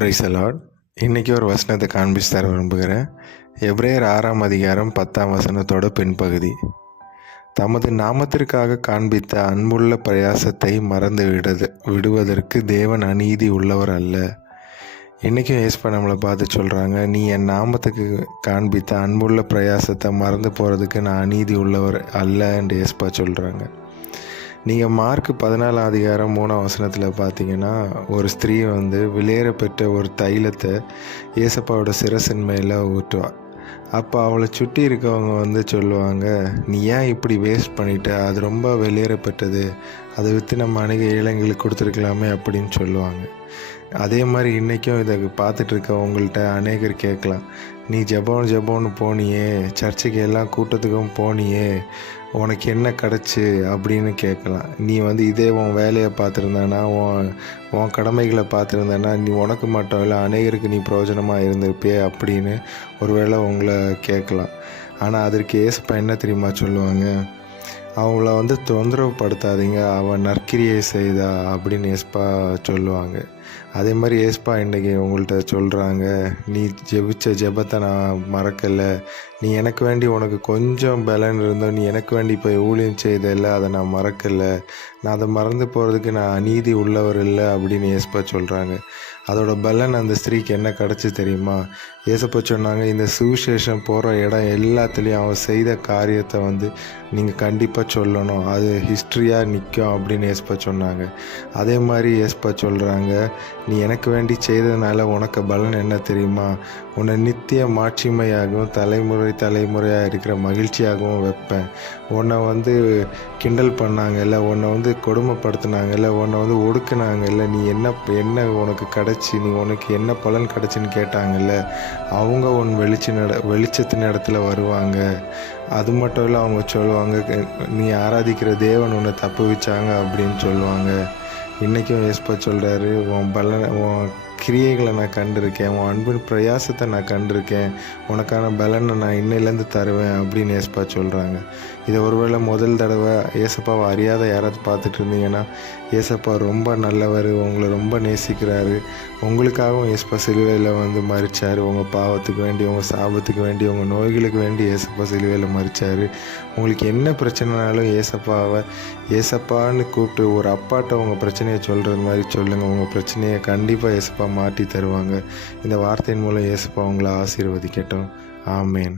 Praise the Lord. இன்றைக்கி ஒரு வசனத்தை காண்பிச்சு தர விரும்புகிறேன். எபிரேயர் 6ஆம் அதிகாரம் 10ஆம் வசனத்தோட பின்பகுதி. தமது நாமத்திற்காக காண்பித்த அன்புள்ள பிரயாசத்தை மறந்து விடுவதற்கு தேவன் அநீதி உள்ளவர் அல்ல. இன்றைக்கும் ஏசப்பா நம்மளை பார்த்து சொல்கிறாங்க, நீ என் நாமத்துக்கு காண்பித்த அன்புள்ள பிரயாசத்தை மறந்து போகிறதுக்கு நான் அநீதி உள்ளவர் அல்ல என்று ஏசப்பா சொல்கிறாங்க. நீங்கள் மார்க் 14ஆம் அதிகாரம் 3ஆம் வசனத்தில் பார்த்தீங்கன்னா, ஒரு ஸ்திரீ விலையேற பெற்ற ஒரு தைலத்தை ஏசப்பாவோட சிரசின் மேலே ஊற்றுவாள். அப்போ அவளை சுற்றி இருக்கவங்க சொல்லுவாங்க, நீ ஏன் இப்படி வேஸ்ட் பண்ணிட்ட, அது ரொம்ப வெளியேறப்பட்டது, அதை விற்று நம்ம அநேக ஏழைங்களுக்கு கொடுத்துருக்கலாமே அப்படின்னு சொல்லுவாங்க. அதே மாதிரி இன்றைக்கும் இதை பார்த்துட்ருக்கவங்கள்ட்ட அநேகர் கேட்கலாம், நீ ஜெபம்னு போனியே, சர்ச்சுக்கு எல்லா கூட்டத்துக்கும் போனியே, உனக்கு என்ன கிடச்சி அப்படின்னு கேட்கலாம். நீ இதே உன் வேலையை பார்த்துருந்தானா, உன் கடமைகளை பார்த்துருந்தானா, நீ உனக்கு மட்டும் இல்லை அநேகருக்கு நீ பிரயோஜனமாக இருந்திருப்பியே அப்படின்னு ஒருவேளை உங்களை கேட்கலாம். ஆனால் அதற்கு ஏசப்பா என்ன தெரியுமா சொல்லுவாங்க, அவங்கள தொந்தரவு படுத்தாதீங்க, அவன் நற்கிரியை செய்தா அப்படின்னு ஏசப்பா சொல்லுவாங்க. அதே மாதிரி ஏசப்பா இன்றைக்கி உங்கள்கிட்ட சொல்கிறாங்க, நீ ஜெபிச்ச ஜெபத்தை நான் மறக்கலை, நீ எனக்கு வேண்டி உனக்கு கொஞ்சம் பலன் இருந்தோம், நீ எனக்கு வேண்டி இப்போ ஊழியம் செய்தல, அதை நான் மறக்கலை, நான் அதை மறந்து போகிறதுக்கு நான் அநீதி உள்ளவர் இல்லை அப்படின்னு ஏசப்பா சொல்கிறாங்க. அதோட பலன் அந்த ஸ்திரீக்கு என்ன கிடச்சி தெரியுமா? ஏசப்பா சொன்னாங்க, இந்த சுவிசேஷம் போகிற இடம் எல்லாத்துலேயும் அவன் செய்த காரியத்தை நீங்கள் கண்டிப்பாக சொல்லணும், அது ஹிஸ்ட்ரியாக நிற்கும் அப்படின்னு ஏசப்பா சொன்னாங்க. அதே மாதிரி ஏசப்பா சொல்கிறாங்க, நீ எனக்கு வேண்டி செய்ததுனால உனக்கு பலன் என்ன தெரியுமா? உன்னை நித்திய மாட்சிமையாகவும் தலைமுறையாக இருக்கிற மகிழ்ச்சியாகவும் வைப்பேன். உன்னை கிண்டல் பண்ணாங்கல்ல, உன்னை கொடுமைப்படுத்தினாங்கல்ல, உன்னை ஒடுக்குனாங்கல்ல, நீ என்ன உனக்கு கிடச்சி, நீ உனக்கு என்ன பலன் கிடச்சின்னு கேட்டாங்கல்ல, அவங்க உன் வெளிச்சத்தின் இடத்துல வருவாங்க. அது மட்டும் இல்லை, அவங்க சொல்லுவாங்க, நீ ஆராதிக்கிற தேவன் உன்னை தப்பு வச்சாங்க அப்படின்னு சொல்லுவாங்க. இன்றைக்கும் ஏசப்பா சொல்கிறாரு, உன் கிரியைகளை நான் கண்டிருக்கேன், உன் அன்பின் பிரயாசத்தை நான் கண்டிருக்கேன், உனக்கான பலனை நான் இன்னையிலேருந்து தருவேன் அப்படின்னு ஏசப்பா சொல்கிறாங்க. இதை ஒருவேளை முதல் தடவை ஏசப்பாவை அறியாத யாராவது பார்த்துட்டு இருந்தீங்கன்னா, ஏசப்பா ரொம்ப நல்லவர், உங்களை ரொம்ப நேசிக்கிறாரு, உங்களுக்காகவும் ஏசப்பா சிலுவையில் மரித்தார், உங்கள் பாவத்துக்கு வேண்டி, உங்கள் சாபத்துக்கு வேண்டி, உங்கள் நோய்களுக்கு வேண்டி ஏசப்பா சிலுவையில் மரித்தார். உங்களுக்கு என்ன பிரச்சனைனாலும் ஏசப்பான்னு கூப்பிட்டு ஒரு அப்பாட்ட உங்கள் பிரச்சனையை சொல்கிறது மாதிரி சொல்லுங்கள். உங்கள் பிரச்சனையை கண்டிப்பாக ஏசப்பா மாற்றி தருவாங்க. இந்த வார்த்தையின் மூலம் ஏசப்பா உங்களை ஆசீர்வதிக்கட்டும். ஆமேன்.